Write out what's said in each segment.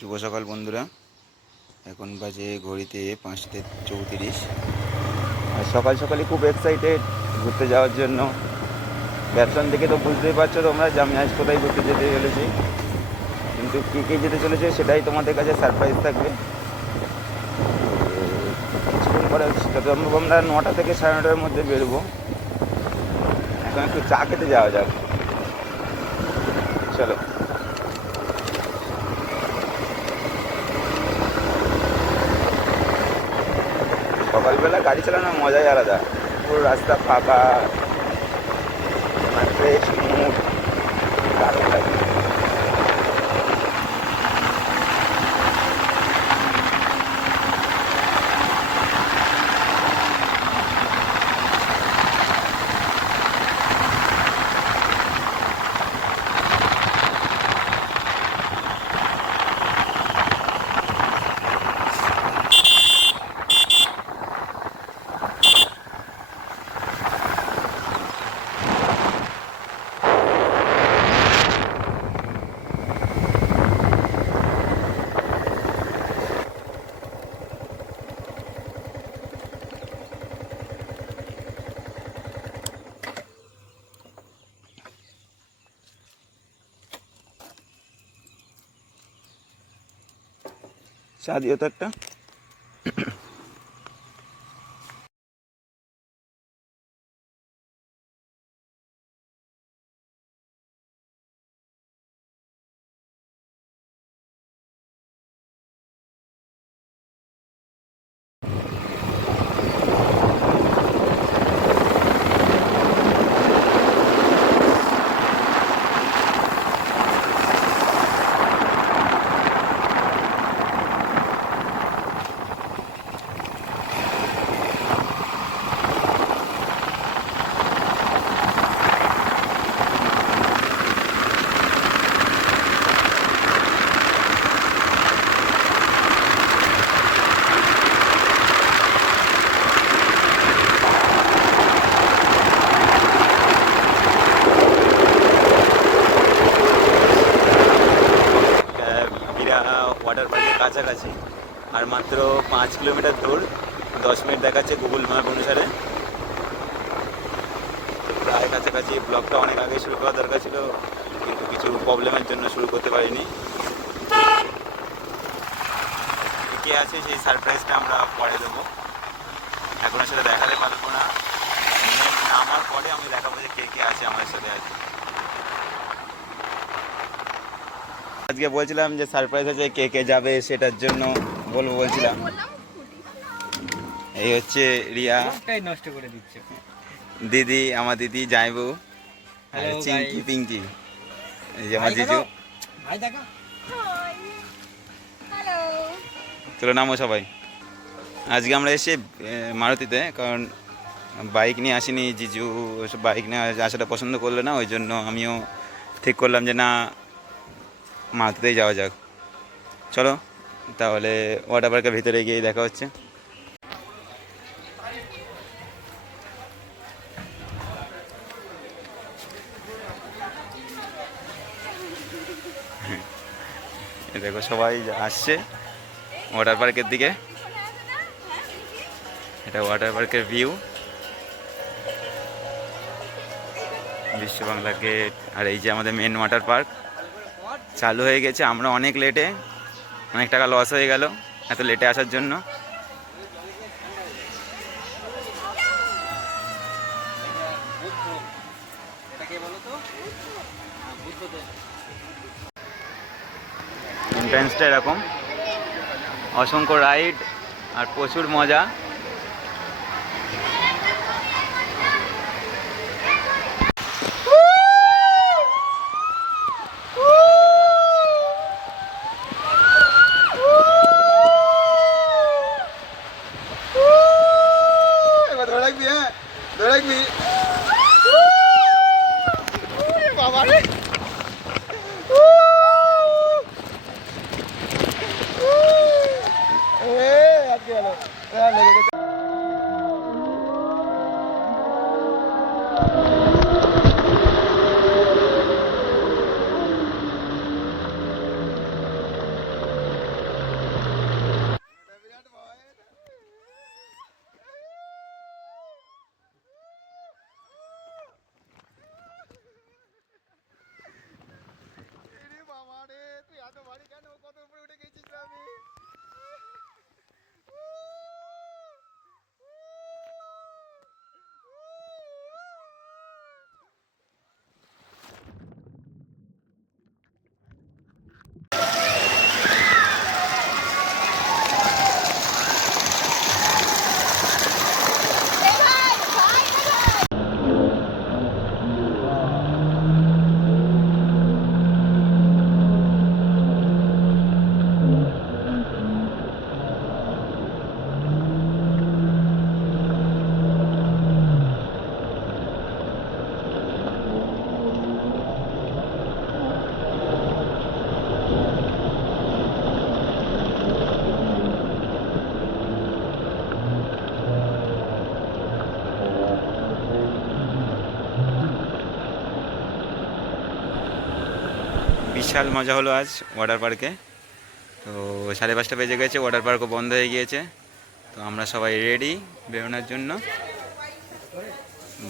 শুভ সকাল বন্ধুরা। এখন বাজে ঘড়িতে 5:34। আর সকাল সকালই খুব এক্সাইটেড ঘুরতে যাওয়ার জন্য। ক্যাপশন থেকে তো বুঝতেই পারছো তোমরা যে আমি আজ কোথায় ঘুরতে যেতে চলেছি, কিন্তু কে যেতে চলেছে সেটাই তোমাদের কাছে সারপ্রাইজ থাকবে। কিছুক্ষণ পরে সম্ভব আমরা 9টা থেকে 9:30টার মধ্যে বেরোবো। এখন একটু চা খেতে যাওয়া যাক, চলো। সকালবেলা গাড়ি চালানোর মজাই আলাদা। পুরো রাস্তা ফাঁকা, ফ্রেশ মুড, দারুণ লাগে। চা দিও তো একটা। ওয়াটার পার্কের কাছাকাছি, আর মাত্র 5 কিলোমিটার দূর। 10 মিনিট দেখাচ্ছে গুগল ম্যাপ অনুসারে। প্রায় কাছাকাছি। ব্লগটা অনেক আগে শুরু করা দরকার ছিল, কিন্তু কিছু প্রবলেমের জন্য শুরু করতে পারিনি। কে আছে সেই সারপ্রাইজটা আমরা পরে দেবো, এখন সেটা দেখাতে পারবো না। নামার পরে আমি দেখাবো যে কে আছে আমাদের সাথে আছে। আজকে বলছিলাম যে সারপ্রাইজ আছে, কে যাবে সেটার জন্য বলছিলাম। এই হচ্ছে রিয়া, নষ্ট করে দিচ্ছে দিদি, আমার দিদি জাইবু, আর চিঙ্কি পিঙ্কি, এই যে আমার জিজু। চলো নামো সবাই। আজকে আমরা এসে মারুতিতে, কারণ বাইক নিয়ে আসিনি। জিজু বাইক নিয়ে আসাটা পছন্দ করলো না, ওই জন্য আমিও ঠিক করলাম যে না, মারুতিতেই যাওয়া যাক। চলো তাহলে ওয়াটার পার্কের ভিতরে গিয়ে দেখা হচ্ছে। দেখো সবাই আসছে ওয়াটার পার্কের দিকে। এটা ওয়াটার পার্কের ভিউ, বিশ্ব বাংলা গেট। আর এই যে আমাদের মেন ওয়াটার পার্ক চালু হয়ে গেছে। আমরা অনেক লেটে, অনেক টাকা লস হয়ে গেল এত লেটে আসার জন্য। এন্ট্রান্সটা এরকম, অসংখ্য রাইড আর প্রচুর মজা। বিশাল মজা হলো আজ ওয়াটার পার্কে। তো 5:30 বেজে গেছে, ওয়াটার পার্কও বন্ধ হয়ে গিয়েছে। তো আমরা সবাই রেডি বেরোনোর জন্য।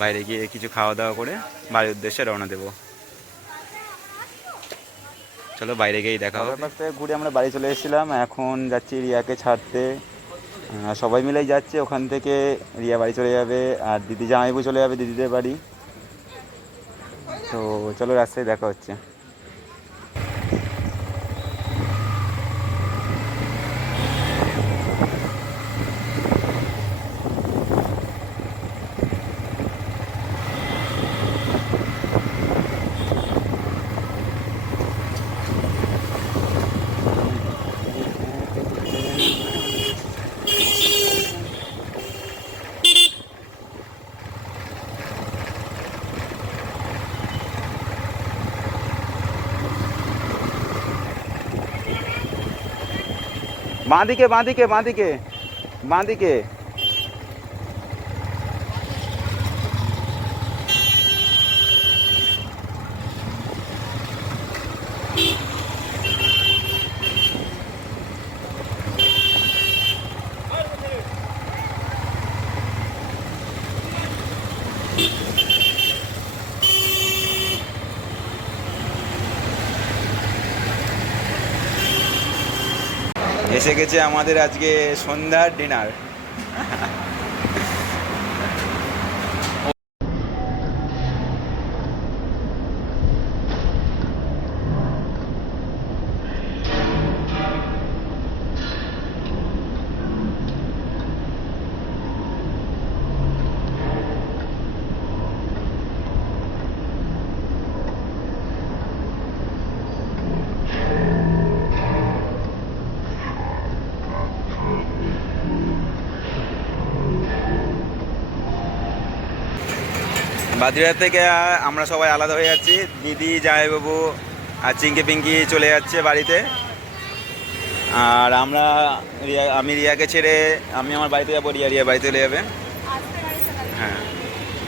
বাইরে গিয়ে কিছু খাওয়া দাওয়া করে বাড়ির উদ্দেশ্যে রওনা দেবো। চলো বাইরে গিয়েই দেখা হবে। ওয়াটার পার্ক থেকে ঘুরে আমরা বাড়ি চলে এসেছিলাম, এখন যাচ্ছি রিয়াকে ছাড়তে। সবাই মিলেই যাচ্ছে, ওখান থেকে রিয়া বাড়ি চলে যাবে আর দিদি জামাইবু চলে যাবে দিদিদের বাড়ি। তো চলো রাস্তায় দেখা হচ্ছে। বাঁদিকে বাঁদিকে বাঁদিকে বাঁদিকে। এসে গেছে আমাদের আজকে সন্ধ্যার ডিনার। বাদিরা থেকে আমরা সবাই আলাদা হয়ে যাচ্ছি। দিদি জামাইবাবু আর চিঙ্কি পিঙ্কি চলে যাচ্ছে বাড়িতে। আর আমি রিয়াকে ছেড়ে আমি আমার বাড়িতে যাবো, রিয়া বাড়িতে চলে যাবে। হ্যাঁ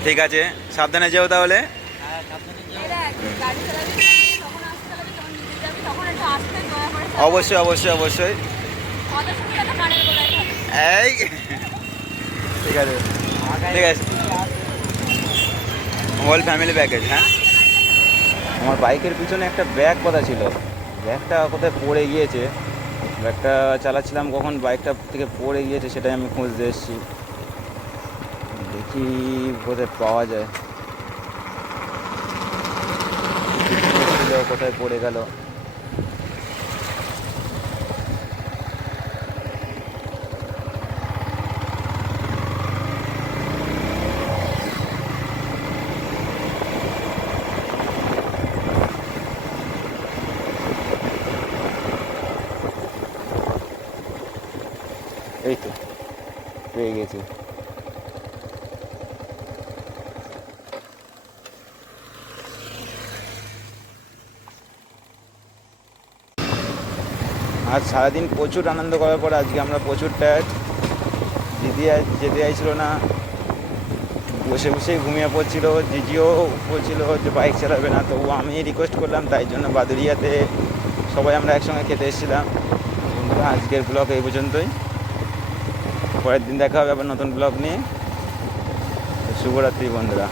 ঠিক আছে, সাবধানে যেও তাহলে। অবশ্যই অবশ্যই অবশ্যই। এই ঠিক আছে ঠিক আছে, হোল ফ্যামিলি প্যাকেজ। হ্যাঁ আমার বাইকের পিছনে একটা ব্যাগ কথা ছিল, ব্যাগটা কোথায় পড়ে গিয়েছে। ব্যাগটা চালাচ্ছিলাম কখন বাইকটা থেকে পড়ে গিয়েছে, সেটাই আমি খুঁজতে এসেছি। দেখি কোথায় পাওয়া যায়, কোথায় পড়ে গেল। এই তো পেয়ে গেছি। আজ সারাদিন প্রচুর আনন্দ করার পর আজকে আমরা প্রচুর টায়ার্ড। দিদি আজ যেতে চাইছিল না, বসে বসেই ঘুমিয়ে পড়ছিল। জিজিও বলছিল যে বাইক চালাবে না, তবু আমি রিকোয়েস্ট করলাম, তাই জন্য বাদুরিয়াতে সবাই আমরা একসঙ্গে খেতে এসেছিলাম। বন্ধুরা আজকের ব্লগ এই পর্যন্তই, পরের দিন দেখা হবে আবার নতুন ব্লগ নিয়ে। শুভরাত্রি বন্ধুরা।